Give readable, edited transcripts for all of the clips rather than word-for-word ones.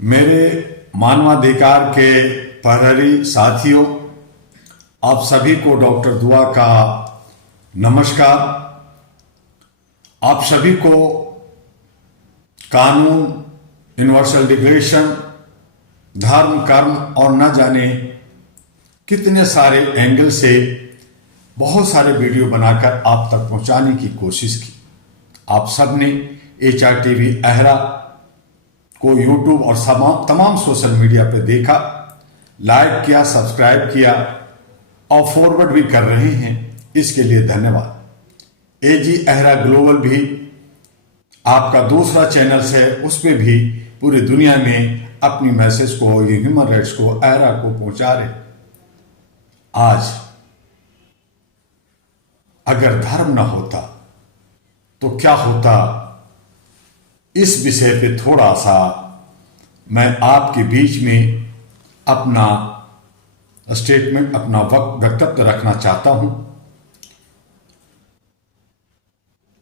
मेरे मानवाधिकार के प्रहरी साथियों, आप सभी को डॉक्टर दुआ का नमस्कार। आप सभी को कानून, यूनिवर्सल डिक्लेरेशन, धर्म, कर्म और न जाने कितने सारे एंगल से बहुत सारे वीडियो बनाकर आप तक पहुंचाने की कोशिश की। आप सब ने HRTV अहरा को यूट्यूब और तमाम सोशल मीडिया पे देखा, लाइक किया, सब्सक्राइब किया और फॉरवर्ड भी कर रहे हैं। इसके लिए धन्यवाद। AG अहरा ग्लोबल भी आपका दूसरा चैनल है, उसमें भी पूरी दुनिया में अपनी मैसेज को, ये ह्यूमन राइट्स को, अहरा को पहुंचा रहे। आज अगर धर्म न होता तो क्या होता, इस विषय पे थोड़ा सा मैं आपके बीच में अपना स्टेटमेंट, अपना वक्तव्य रखना चाहता हूं।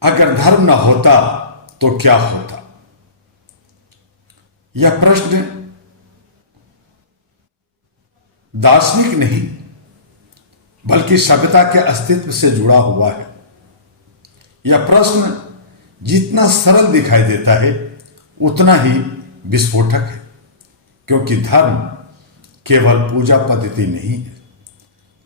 अगर धर्म न होता तो क्या होता, यह प्रश्न दार्शनिक नहीं बल्कि सभ्यता के अस्तित्व से जुड़ा हुआ है। यह प्रश्न जितना सरल दिखाई देता है उतना ही विस्फोटक है, क्योंकि धर्म केवल पूजा पद्धति नहीं है।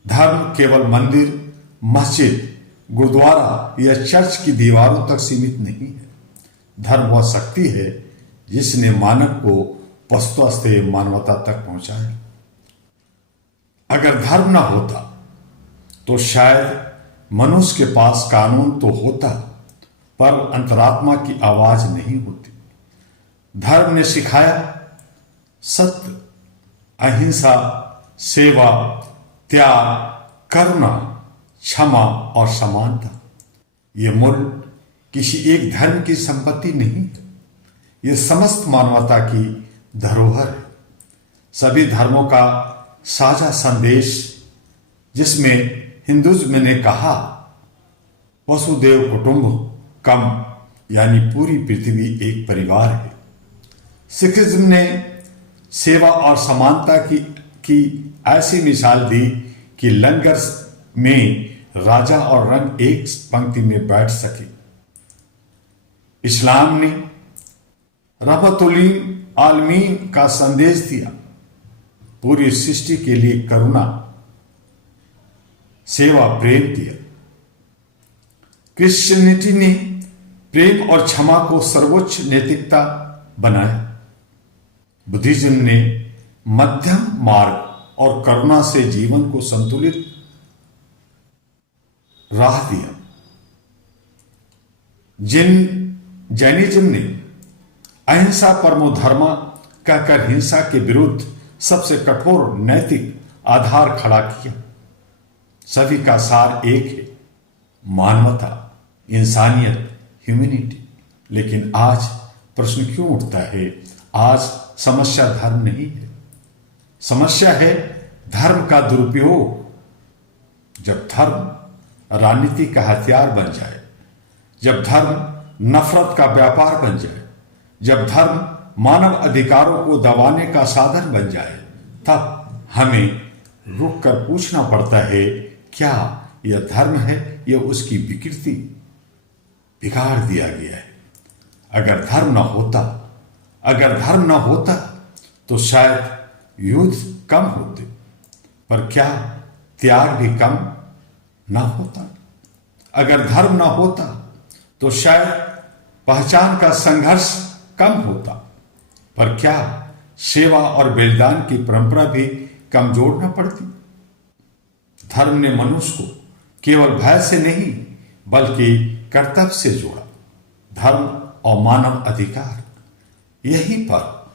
धर्म केवल मंदिर, मस्जिद, गुरुद्वारा या चर्च की दीवारों तक सीमित नहीं है। धर्म वह शक्ति है जिसने मानव को पशुता से मानवता तक पहुंचाया। अगर धर्म न होता तो शायद मनुष्य के पास कानून तो होता, पर अंतरात्मा की आवाज नहीं होती। धर्म ने सिखाया सत्य, अहिंसा, सेवा, त्याग, करुणा, क्षमा और समानता। ये मूल्य किसी एक धर्म की संपत्ति नहीं है, ये समस्त मानवता की धरोहर है। सभी धर्मों का साझा संदेश, जिसमें हिंदुइज्म ने कहा वसुदेव कुटुंबकम, यानी पूरी पृथ्वी एक परिवार है। सिखिज्म ने सेवा और समानता की ऐसी मिसाल दी कि लंगर में राजा और रंग एक पंक्ति में बैठ सके। इस्लाम ने रहमतुल आलमीन का संदेश दिया, पूरी सृष्टि के लिए करुणा, सेवा, प्रेम दिया। क्रिश्चियनिटी ने प्रेम और क्षमा को सर्वोच्च नैतिकता बनाया। बुद्धिज्म ने मध्यम मार्ग और करुणा से जीवन को संतुलित राह दिया। जैनिज्म ने अहिंसा परमो धर्म कहकर हिंसा के विरुद्ध सबसे कठोर नैतिक आधार खड़ा किया। सभी का सार एक है, मानवता, इंसानियत, ह्यूमैनिटी। लेकिन आज प्रश्न क्यों उठता है? आज समस्या धर्म नहीं है, समस्या है धर्म का दुरुपयोग। जब धर्म राजनीति का हथियार बन जाए, जब धर्म नफरत का व्यापार बन जाए, जब धर्म मानव अधिकारों को दबाने का साधन बन जाए, तब हमें रुक कर पूछना पड़ता है, क्या यह धर्म है या उसकी विकृति? बिगाड़ दिया गया है। अगर धर्म न होता तो शायद युद्ध कम होते, पर क्या त्याग भी कम न होता? अगर धर्म न होता तो शायद पहचान का संघर्ष कम होता, पर क्या सेवा और बलिदान की परंपरा भी कमजोर न पड़ती? धर्म ने मनुष्य को केवल भय से नहीं बल्कि कर्तव्य से जोड़ा। धर्म और मानव अधिकार, यहीं पर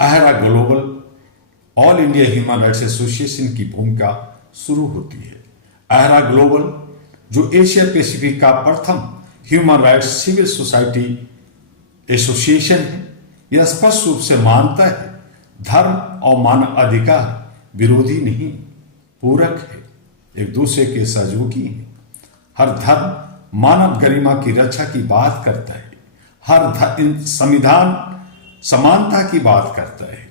AHRA global all India human rights association की भूमिका शुरू होती है। अहरा ग्लोबल, जो एशिया पैसिफिक का प्रथम human rights civil society association है, यह स्पष्ट रूप से मानता है धर्म और मानव अधिकार विरोधी नहीं, पूरक है, एक दूसरे के सहयोगी हैं। हर धर्म मानव गरिमा की रक्षा की बात करता है। हर संविधान समानता की बात करता है,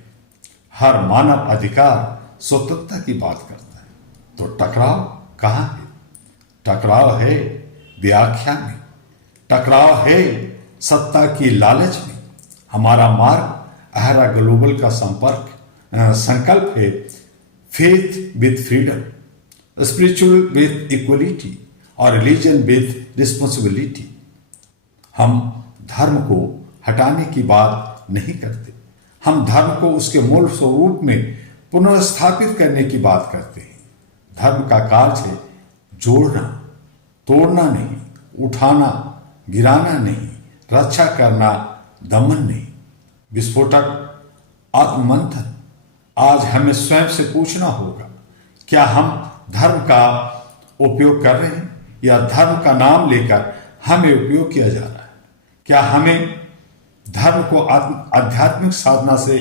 हर मानव अधिकार स्वतंत्रता की बात करता है, तो टकराव कहाँ है? टकराव है व्याख्या में, टकराव है सत्ता की लालच में। हमारा मार्ग अहरा ग्लोबल का संकल्प है faith with freedom, spiritual with equality और रिलीजन विद रिस्पॉन्सिबिलिटी। हम धर्म को हटाने की बात नहीं करते, हम धर्म को उसके मूल स्वरूप में पुनर्स्थापित करने की बात करते हैं। धर्म का कार्य है जोड़ना, तोड़ना नहीं, उठाना, गिराना नहीं, रक्षा करना, दमन नहीं। विस्फोटक आत्ममंथन। आज हमें स्वयं से पूछना होगा, क्या हम धर्म का उपयोग कर रहे हैं या धर्म का नाम लेकर हमें उपयोग किया जा रहा है? क्या हमें धर्म को आध्यात्मिक साधना से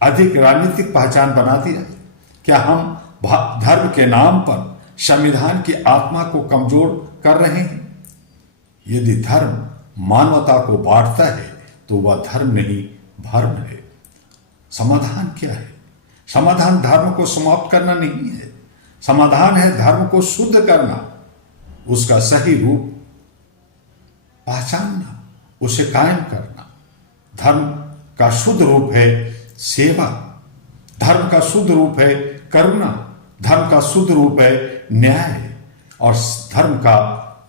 अधिक राजनीतिक पहचान बना दिया है? क्या हम धर्म के नाम पर संविधान की आत्मा को कमजोर कर रहे हैं? यदि धर्म मानवता को बांटता है तो वह धर्म नहीं, भर्म है। समाधान क्या है? समाधान धर्म को समाप्त करना नहीं है, समाधान है धर्म को शुद्ध करना, उसका सही रूप पहचानना, उसे कायम करना। धर्म का शुद्ध रूप है सेवा, धर्म का शुद्ध रूप है करुणा, धर्म का शुद्ध रूप है न्याय और धर्म का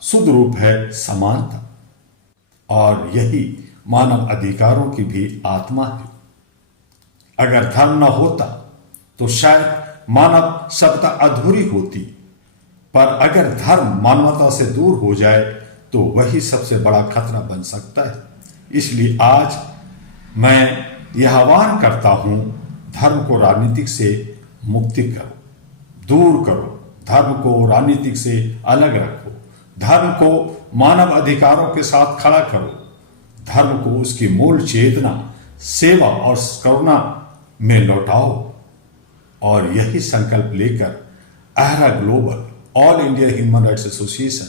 शुद्ध रूप है समानता। और यही मानव अधिकारों की भी आत्मा है। अगर धर्म न होता तो शायद मानव सभ्यता अधूरी होती, पर अगर धर्म मानवता से दूर हो जाए तो वही सबसे बड़ा खतरा बन सकता है। इसलिए आज मैं यह आह्वान करता हूं, धर्म को राजनीतिक से मुक्ति करो, दूर करो, धर्म को राजनीतिक से अलग रखो, धर्म को मानव अधिकारों के साथ खड़ा करो, धर्म को उसकी मूल चेतना सेवा और करुणा में लौटाओ। और यही संकल्प लेकर AHRA global all India human rights association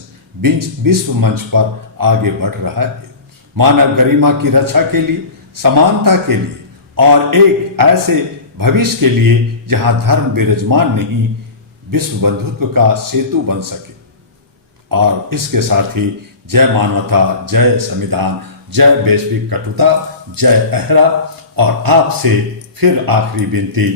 विश्व मंच पर आगे बढ़ रहा है, मानव गरिमा की रक्षा के लिए, समानता के लिए और एक ऐसे भविष्य के लिए जहां धर्म विराजमान नहीं, विश्व बंधुत्व का सेतु बन सके। और इसके साथ ही जय मानवता, जय संविधान, जय वैश्विक कटुता, जय अहरा। और आपसे फिर आखिरी विनती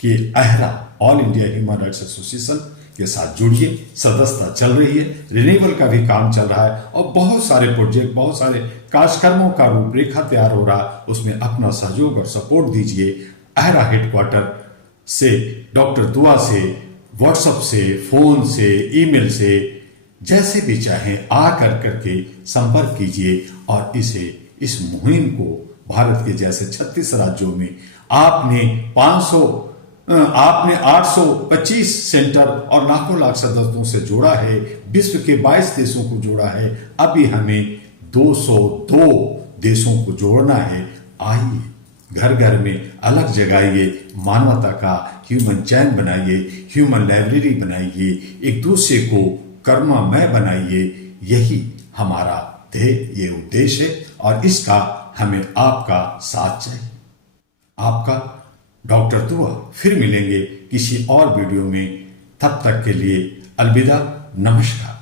कि AHRA all India human rights association के साथ जुड़िए। सदस्यता चल रही है, रिन्यूअल का भी काम चल रहा है और बहुत सारे प्रोजेक्ट, बहुत सारे कार्यक्रमों का रूपरेखा तैयार हो रहा है, उसमें अपना सहयोग और सपोर्ट दीजिए। अहरा हेडक्वार्टर से, डॉक्टर दुआ से, व्हाट्सएप से, फोन से, ईमेल से, जैसे भी चाहें आकर करके संपर्क कीजिए और इस मुहिम को भारत के जैसे 36 राज्यों में आपने 825 सेंटर और लाखों लाख सदस्यों से जोड़ा है, विश्व के 22 देशों को जोड़ा है, अभी हमें 202 देशों को जोड़ना है। आइए घर घर में अलग जगाइए, मानवता का ह्यूमन चैन बनाइए, ह्यूमन लाइब्रेरी बनाइए, एक दूसरे को करुणामय बनाइए। यही हमारा ध्येय, ये उद्देश्य है और इसका हमें आपका साथ चाहिए। आपका डॉक्टर दुआ। फिर मिलेंगे किसी और वीडियो में, तब तक के लिए अलविदा, नमस्कार।